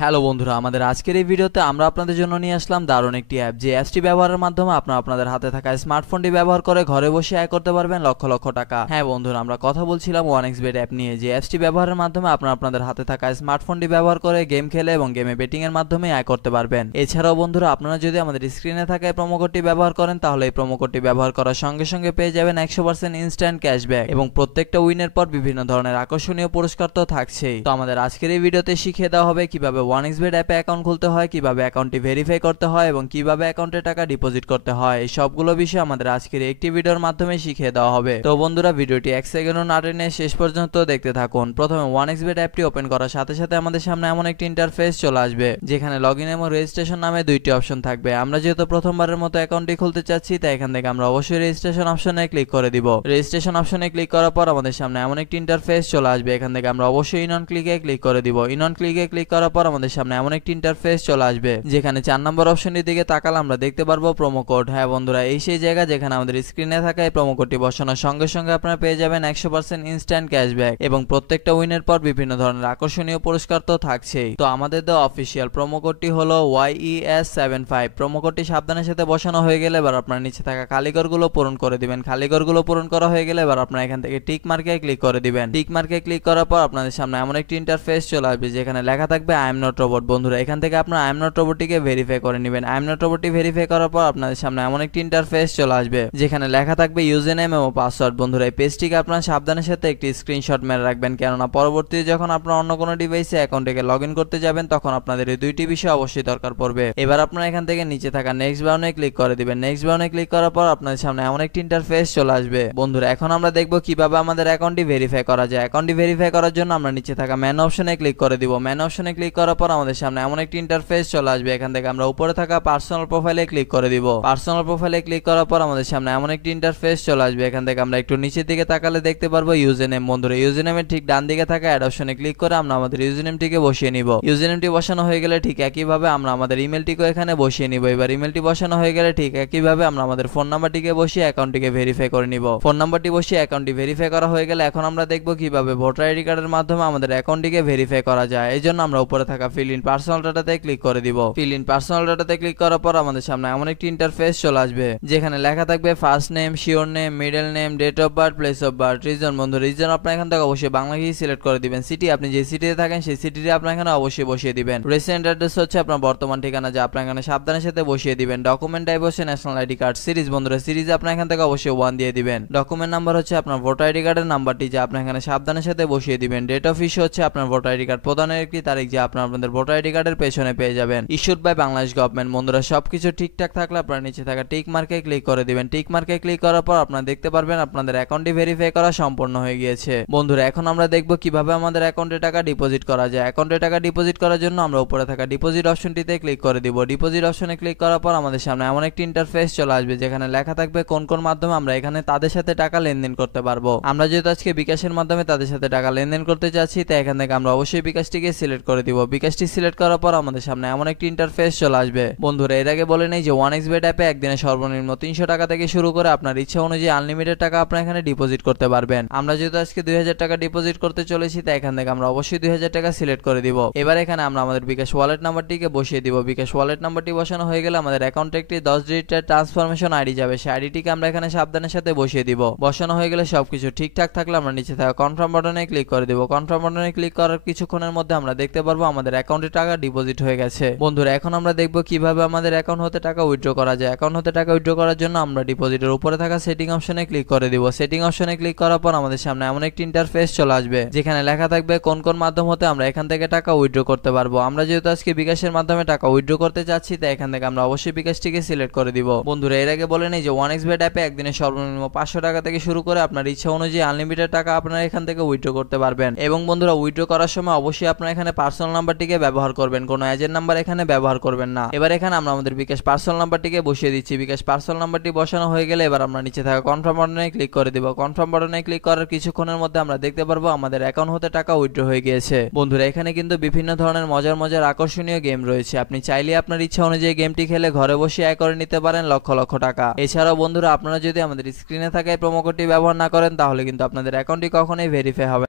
Hello বন্ধুরা, আমাদের আজকের এই ভিডিওতে আমরা আপনাদের জন্য নিয়ে আসলাম দারুণ একটি অ্যাপ। যে অ্যাপটি ব্যবহারের মাধ্যমে আপনারা আপনাদের হাতে থাকা স্মার্টফোনটি ব্যবহার করে ঘরে বসে আয় করতে পারবেন লক্ষ লক্ষ টাকা। হ্যাঁ বন্ধুরা, আমরা কথা বলছিলাম 1xBet অ্যাপ নিয়ে। যে অ্যাপটি ব্যবহারের মাধ্যমে আপনারা আপনাদের হাতে থাকা স্মার্টফোনটি ব্যবহার করে গেম খেলে এবং গেমে বেটিং এর মাধ্যমে আয় করতে পারবেন। এছাড়াও বন্ধুরা, আপনারা যদি আমাদের স্ক্রিনে থাকা এই প্রোমো কোডটি ব্যবহার করেন, তাহলে এই প্রোমো কোডটি ব্যবহার করার সঙ্গে সঙ্গে পেয়ে যাবেন 100% ইনস্ট্যান্ট ক্যাশব্যাক এবং প্রত্যেকটা উইনের পর বিভিন্ন ধরনের আকর্ষণীয় পুরস্কার তো থাকছেই। তো আমাদের আজকের এই ভিডিওতে শিখিয়ে দেওয়া হবে কিভাবে 1xBet অ্যাপে অ্যাকাউন্ট খুলতে হয়, কিভাবে অ্যাকাউন্টটি ভেরিফাই করতে হয় এবং কিভাবে অ্যাকাউন্টে টাকা ডিপোজিট করতে হয়। এই সবগুলো বিষয় আমাদের আজকের একটি ভিডিওর মাধ্যমে শিখিয়ে দেওয়া হবে। তো বন্ধুরা, ভিডিওটি এক সেকেন্ডও না টেনে শেষ পর্যন্ত দেখতে থাকুন। প্রথমে 1xBet অ্যাপটি ওপেন করার সাথে সাথে আমাদের সামনে এমন একটি ইন্টারফেস চলে আসবে, যেখানে লগইন এবং রেজিস্ট্রেশন নামে দুইটি অপশন থাকবে। আমরা যেহেতু প্রথমবারের মতো অ্যাকাউন্টটি খুলতে চাচ্ছি, তাই এখান থেকে আমরা অবশ্যই রেজিস্ট্রেশন অপশনে ক্লিক করে দিব। রেজিস্ট্রেশন অপশনে ক্লিক করার পর আমাদের সামনে এমন একটি ইন্টারফেস চলে আসবে। এখান থেকে আমরা অবশ্যই ইন অন ক্লিকে ক্লিক করে দিব। ইন অন ক্লিকে ক্লিক করার পর আমাদের সামনে এমন একটি ইন্টারফেস চলে আসবে, যেখানে 4 নম্বর অপশনটির দিকে তাকালে আমরা দেখতে পারবো প্রোমো কোড। হ্যাঁ বন্ধুরা, এই সেই জায়গা যেখানে আমাদের স্ক্রিনে থাকা এই প্রোমো কোডটি বসানোর সঙ্গে সঙ্গে আপনারা পেয়ে যাবেন 100% ইনস্ট্যান্ট ক্যাশব্যাক এবং প্রত্যেকটা উইনের পর বিভিন্ন ধরনের আকর্ষণীয় পুরস্কার তো থাকছেই। তো আমাদের দেওয়া অফিসিয়াল প্রোমো কোডটি হলো YES75। প্রোমো কোডটি সাবধানের সাথে বসানো হয়ে গেলে এবার আপনার নিচে থাকা খালিঘরগুলো পূরণ করে দিবেন। খালিঘরগুলো পূরণ করা হয়ে গেলে এবার আপনারা এখান থেকে টিক মার্কে ক্লিক করে দিবেন। টিক মার্কে ক্লিক করার পর আপনাদের সামনে এমন একটি ইন্টারফেস চলে আসবে, যেখানে লেখা থাকবে আই এম নট রোবট। বন্ধুরা, এখান থেকে আপনারা আই এম নট রোবটটিকে ভেরিফাই করে নেবেন। আই এম নট রোবটটি ভেরিফাই করার পর আপনাদের সামনে এমন একটি ইন্টারফেস চলে আসবে, যেখানে লেখা থাকবে ইউজার নেম এবং পাসওয়ার্ড। বন্ধুরা, এই পেজটিকে আপনারা সাবধানের সাথে একটি স্ক্রিনশট মেরে রাখবেন, কেননা পরবর্তীতে যখন আপনারা অন্য কোনো ডিভাইসে অ্যাকাউন্টটিকে লগ ইন করতে যাবেন, তখন আপনাদের এই দুইটি বিষয় অবশ্যই দরকার পড়বে। এবার আপনারা এখান থেকে নিচে থাকা নেক্সট বাটনে ক্লিক করে দিবেন। নেক্সট বাটনে ক্লিক করার পর আপনাদের সামনে এমন একটি ইন্টারফেস চলে আসবে। বন্ধুরা, এখন আমরা দেখব কিভাবে আমাদের অ্যাকাউন্টটি ভেরিফাই করা যায়। অ্যাকাউন্টটি ভেরিফাই করার জন্য আমরা নিচে থাকা ম্যান অপশনে ক্লিক করে দিব। ম্যান অপশনে ক্লিক করার পর আমাদের সামনে এমন একটি ইন্টারফেস চলে আসবে। এখান থেকে আমরা উপরে থাকা পার্সোনাল প্রোফাইলে ক্লিক করে দিব। পার্সোনাল প্রোফাইলে ক্লিক করার পর আমাদের সামনে এমন একটি ইন্টারফেস চলে আসবে। এখান থেকে আমরা একটু নিচের দিকে তাকালে দেখতে পারবো ইউজার নেম। বন্ধুরা, ইউজার নেমের ঠিক ডান দিকে থাকা অ্যাড অপশনে ক্লিক করে আমরা আমাদের ইউজার নেমটিকে বসিয়ে নিব। ইউজার নেমটি বসানো হয়ে গেলে ঠিক একইভাবে আমরা আমাদের ইমেলটিকে এখানে বসিয়ে নিব। এবার ইমেলটি বসানো হয়ে গেলে ঠিক একইভাবে আমরা আমাদের ফোন নাম্বারটিকে বসিয়ে অ্যাকাউন্টটিকে ভেরিফাই করে নিব। ফোন নাম্বারটি বসিয়ে অ্যাকাউন্টটি ভেরিফাই করা হয়ে গেলে এখন আমরা দেখব কিভাবে ভোটার আইডি কার্ডের মাধ্যমে আমাদের অ্যাকাউন্টটিকে ভেরিফাই করা যায়। এই জন্য আমরা উপরে থাকা ফিল ইন পার্সোনাল ডাটাতে ক্লিক করে দিব। ফিল ইন পার্সোনাল ডাটাতে ক্লিক করার পর আমাদের সামনে এমন একটি ইন্টারফেস চলে আসবে, যেখানে লেখা থাকবে first name, surname, middle name, date of birth, place of birth, reason. বন্ধু, রিজন আপনার এখান থেকে অবশ্যই বাংলাদেশই সিলেক্ট করে দিবেন। সিটি, আপনি যে সিটিতে থাকেন সেই সিটিতে আপনার এখানে অবশ্যই বসিয়ে দিবেন। রেসিডেন্ট অ্যাড্রেস হচ্ছে আপনার বর্তমান ঠিকানা, যা আপনার এখানে সাবধানের সাথে বসিয়ে দিবেন। ডকুমেন্ট টাইপ হচ্ছে ন্যাশনাল আইডি কার্ড। সিরিজ, বন্ধুরা সিরিজ আপনার এখান থেকে অবশ্যই 1 দিয়ে দিবেন। ডকুমেন্ট নাম্বার হচ্ছে আপনার ভোটার আইডি কার্ডের নাম্বারটি, যা আপনার এখানে সাবধানের সাথে বসিয়ে দিবেন। ডেট অফ ইস্যু হচ্ছে আপনার ভোটার আইডি কার্ড প্রদানের একটি তারিখ, যা আপনাদের ভোটার আইডি কার্ডের পেছনে পেয়ে যাবেন। Issued by Bangladesh government. বন্ধুরা, সবকিছু ঠিকঠাক থাকলে আপনারা নিচে থাকা টিক মার্কে ক্লিক করে দিবেন। টিক মার্কে ক্লিক করার পর আপনারা দেখতে পারবেন আপনাদের অ্যাকাউন্টটি ভেরিফাই করা সম্পূর্ণ হয়ে গিয়েছে। বন্ধুরা, এখন আমরা দেখব কিভাবে আমাদের অ্যাকাউন্টে টাকা ডিপোজিট করা যায়। অ্যাকাউন্টে টাকা ডিপোজিট করার জন্য আমরা উপরে থাকা ডিপোজিট অপশনটিতে ক্লিক করে দিব। ডিপোজিট অপশনে ক্লিক করার পর আমাদের সামনে এমন একটি ইন্টারফেস চলে আসবে, যেখানে লেখা থাকবে কোন কোন মাধ্যমে আমরা এখানে তাদের সাথে টাকা লেনদেন করতে পারবো। আমরা যেহেতু আজকে বিকাশের মাধ্যমে তাদের সাথে টাকা লেনদেন করতে চাচ্ছি, তাই এখান থেকে আমরা অবশ্যই বিকাশটিকে সিলেক্ট করে দিব। বিকাশটি সিলেক্ট করার পর আমাদের সামনে এমন একটি ইন্টারফেস চলে আসবে। বন্ধুরা, এর আগে বলে নেই যে 1xBet অ্যাপে একদিনে সর্বনিম্ন 300 টাকা থেকে শুরু করে আপনার ইচ্ছা অনুযায়ী আনলিমিটেড টাকা আপনারা এখানে ডিপোজিট করতে পারবেন। আমরা যেহেতু আজকে 2000 টাকা ডিপোজিট করতে চলেছি, তাই এখান থেকে আমরা অবশ্যই 2000 টাকা সিলেক্ট করে দিব। এবার এখানে আমরা আমাদের বিকাশ ওয়ালেট নাম্বারটিকে বসিয়ে দিব। বিকাশ ওয়ালেট নাম্বারটি বসানো হয়ে গেলে আমাদের অ্যাকাউন্টে একটি 10 ডিজিটের ট্রান্সফরমেশন আইডি যাবে। সেই আইডিটিকে আমরা এখানে সাবধানের সাথে বসিয়ে দিব। বসানো হয়ে গেলে সবকিছু ঠিকঠাক থাকলে আমরা নিচে থাকা কনফার্ম বাটনে ক্লিক করে দিব। কনফার্ম বাটনে ক্লিক করার কিছুক্ষণের মধ্যে আমরা দেখতে পারবো আমাদের অ্যাকাউন্টে টাকা ডিপোজিট হয়ে গেছে। বন্ধুরা, এখন আমরা দেখব কিভাবে আমাদের অ্যাকাউন্ট হতে টাকা উইথড্র করা যায়। অ্যাকাউন্ট হতে টাকা উইথড্র করার জন্য আমরা ডিপোজিটের উপরে থাকা সেটিং অপশনে ক্লিক করে দিব। সেটিং অপশনে ক্লিক করার পর আমাদের সামনে এমন একটি ইন্টারফেস চলে আসবে, যেখানে লেখা থাকবে কোন কোন মাধ্যম হতে আমরা এখান থেকে টাকা উইথড্র করতে পারবো। আমরা যেহেতু আজকে বিকাশের মাধ্যমে টাকা উইথড্র করতে চাচ্ছি, তাই এখান থেকে আমরা অবশ্যই বিকাশটিকে সিলেক্ট করে দিব। বন্ধুরা, এর আগে বলে নেই যে 1xBet অ্যাপে একদিনে সর্বনিম্ন 500 টাকা থেকে শুরু করে আপনার ইচ্ছা অনুযায়ী আনলিমিটেড টাকা আপনারা এখান থেকে উইথড্র করতে পারবেন। এবং বন্ধুরা, উইথড্র করার সময় অবশ্যই আপনারা এখানে পার্সোনাল নাম্বারটিকে ব্যবহার করবেন, কোনো এজেন্ট নাম্বার এখানে ব্যবহার করবেন না। এবার এখানে আমরা আমাদের বিকাশ পার্সোনাল নাম্বারটিকে বসিয়ে দিচ্ছি। বিকাশ পার্সোনাল নাম্বারটি বসানো হয়ে গেলে এবার আমরা নিচে থাকা কনফার্ম বাটনে ক্লিক করে দিব। কনফার্ম বাটনে ক্লিক করার কিছুক্ষণের মধ্যে আমরা দেখতে পারবো আমাদের অ্যাকাউন্ট হতে টাকা উইথড্র হয়ে গিয়েছে। বন্ধুরা, এখানে কিন্তু বিভিন্ন ধরনের মজার মজার আকর্ষণীয় গেম রয়েছে। আপনি চাইলে আপনার ইচ্ছা অনুযায়ী গেমটি খেলে ঘরে বসে আয় করে নিতে পারেন লক্ষ লক্ষ টাকা। এছাড়াও বন্ধুরা, আপনারা যদি আমাদের স্ক্রিনে থাকা এই প্রোমো কোডটি ব্যবহার না করেন, তাহলে কিন্তু আপনাদের অ্যাকাউন্টটি কখনোই ভেরিফাই হবে।